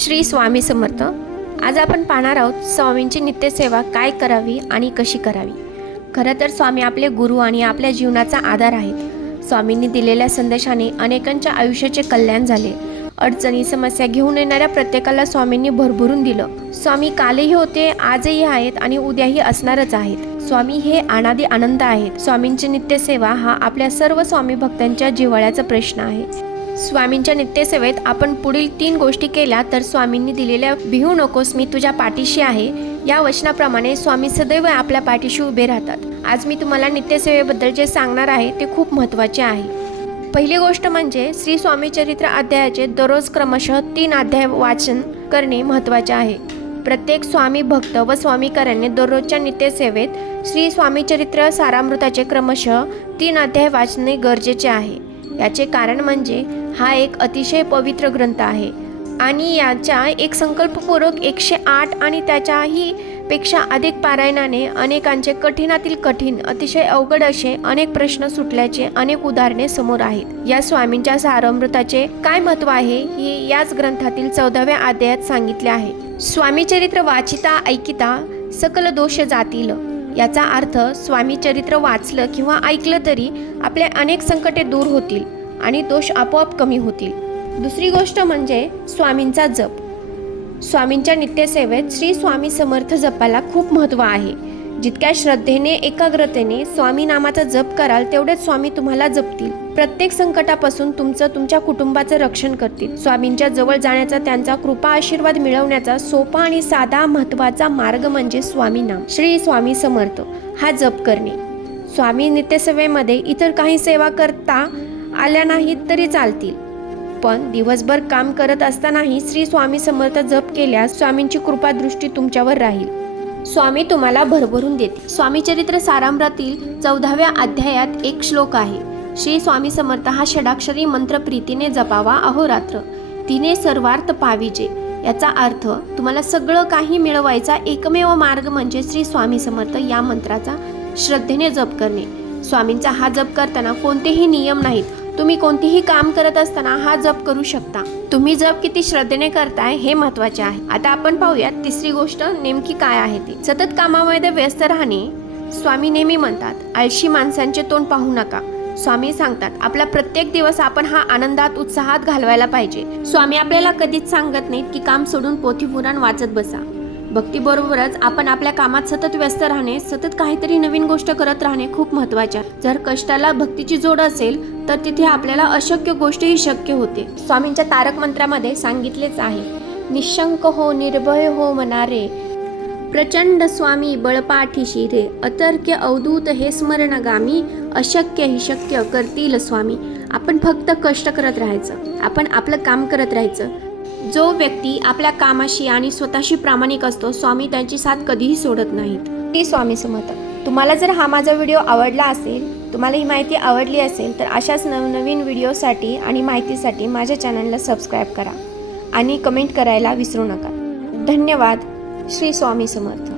श्री स्वामी समर्थ। आज आपण पाहणार आहोत स्वामींची नित्यसेवा काय करावी आणि कशी करावी। खरं तर स्वामी आपले गुरु आणि आपल्या जीवनाचा आधार आहेत। स्वामींनी दिलेल्या संदेशाने अनेकांच्या आयुष्याचे कल्याण झाले। अडचणी समस्या घेऊन येणाऱ्या प्रत्येकाला स्वामींनी भरभरून दिलं। स्वामी कालही होते, आजही आहेत आणि उद्याही असणारच आहेत। स्वामी हे अनादी आनंद आहेत। स्वामींची नित्यसेवा हा आपल्या सर्व स्वामी भक्तांच्या जिव्हाळ्याचा प्रश्न आहे। स्वामींच्या नित्यसेवेत आपण पुढील 3 गोष्टी केल्या तर स्वामींनी दिलेल्या "भिवू नकोस, मी तुझ्या पाठीशी आहे" या वचनाप्रमाणे स्वामी सदैव आपल्या पाठीशी उभे राहतात। आज मी तुम्हाला नित्यसेवेबद्दल जे सांगणार आहे ते खूप महत्त्वाचे आहे। पहिली गोष्ट म्हणजे श्री स्वामी चरित्र अध्यायाचे दररोज क्रमशः 3 अध्याय वाचन करणे महत्त्वाचे आहे। प्रत्येक स्वामी भक्त व स्वामीकरांनी दररोजच्या नित्यसेवेत श्री स्वामी चरित्र सारामृताचे क्रमशः 3 अध्याय वाचणे गरजेचे आहे। याचे कारण म्हणजे हा एक अतिशय पवित्र ग्रंथ आहे आणि याच्या एक संकल्पपूर्वक 108 आणि त्याच्याही पेक्षा अधिक पारायणाने अनेकांचे कठीणातील कठीण अतिशय अवघड असे अनेक प्रश्न सुटल्याचे अनेक उदाहरणे समोर आहेत। या स्वामींच्या सारामृताचे काय महत्त्व आहे हे याच ग्रंथातील 14व्या अध्यायात सांगितले आहे। स्वामी चरित्र वाचिता ऐकिता सकल दोष जातील। याचा अर्थ स्वामी चरित्र वाचलं किंवा ऐकलं तरी आपले अनेक संकटे दूर होतील आणि दोष आपोआप कमी होतील। दुसरी गोष्ट म्हणजे स्वामींचा जप। स्वामींच्या नित्यसेवेत श्री स्वामी समर्थ जपाला खूप महत्त्व आहे। जितक्या श्रद्धेने एकाग्रतेने स्वामी नामाचा जप कराल तेवढेच स्वामी तुम्हाला जपतील। प्रत्येक संकटापासून तुमच्या कुटुंबाचं रक्षण करतील। स्वामींच्या जवळ जाण्याचा, त्यांचा कृपा आशीर्वाद मिळवण्याचा सोपा आणि साधा महत्त्वाचा मार्ग म्हणजे स्वामी नाम श्री स्वामी समर्थ हा जप करणे। स्वामी नित्यसेवेमध्ये इतर काही सेवा करता आल्या नाहीत तरी चालतील, पण दिवसभर काम करत असतानाही श्री स्वामी समर्थ जप केल्यास स्वामींची कृपा दृष्टी तुमच्यावर राहील। स्वामी तुम्हाला भरभरून देतील। स्वामी चरित्र सारामृतातील 14व्या अध्यायात एक श्लोक आहे, श्री स्वामी समर्थ हा षडाक्षरी मंत्र प्रीतीने जपावा अहोरात्र, तिने सर्वार्थ पाविजे। याचा अर्थ तुम्हाला सगळं काही मिळवायचा एकमेव मार्ग म्हणजे श्री स्वामी समर्थ या मंत्राचा श्रद्धेने जप करणे। स्वामींचा हा जप करताना कोणतेही नियम नाहीत। तुम्ही कोणतेही काम करत असताना हा जप करू शकता। तुम्ही जप किती श्रद्धेने करताय हे महत्त्वाचे आहे। आता आपण पाहूयात तिसरी गोष्ट नेमकी काय आहे ती। सतत कामामध्ये व्यस्त राहणे। स्वामी नेहमी म्हणतात, आळशी माणसांचे तोंड पाहू नका। स्वामी सांगतात, आपला प्रत्येक दिवस आपण हा आनंदात उत्साहात घालवायला पाहिजे। स्वामी आपल्याला कधीच सांगत नाहीत की काम सोडून पोथी पुराण वाचत बसा। भक्तीबरोबरच आपण आपल्या कामात सतत व्यस्त राहणे, सतत काहीतरी नवीन गोष्ट करत राहणे खूप महत्त्वाचे आहे। जर कष्टाला भक्तीची जोड असेल तर तिथे आपल्याला अशक्य गोष्टही शक्य होते। स्वामींच्या तारक मंत्रामध्ये सांगितलेच आहे, निशंक हो निर्भय हो मनारे, प्रचंड स्वामी बळपाठीशी रे, अतर्क्य अवधूत हे स्मरणगामी, अशक्य ही शक्य करतील स्वामी। आपण फक्त कष्ट करत राहायचं, आपण आपलं काम करत राहायचं। जो व्यक्ती आपल्या कामाशी आणि स्वतःशी प्रामाणिक असतो, स्वामी त्यांची साथ कधीही सोडत नाहीत। श्री स्वामी समर्थ। तुम्हाला जर हा माझा व्हिडिओ आवडला असेल, तुम्हाला ही माहिती आवडली असेल तर अशाच नवनवीन व्हिडिओसाठी आणि माहितीसाठी माझ्या चॅनलला सबस्क्राईब करा आणि कमेंट करायला विसरू नका। धन्यवाद। श्री स्वामी समर्थ।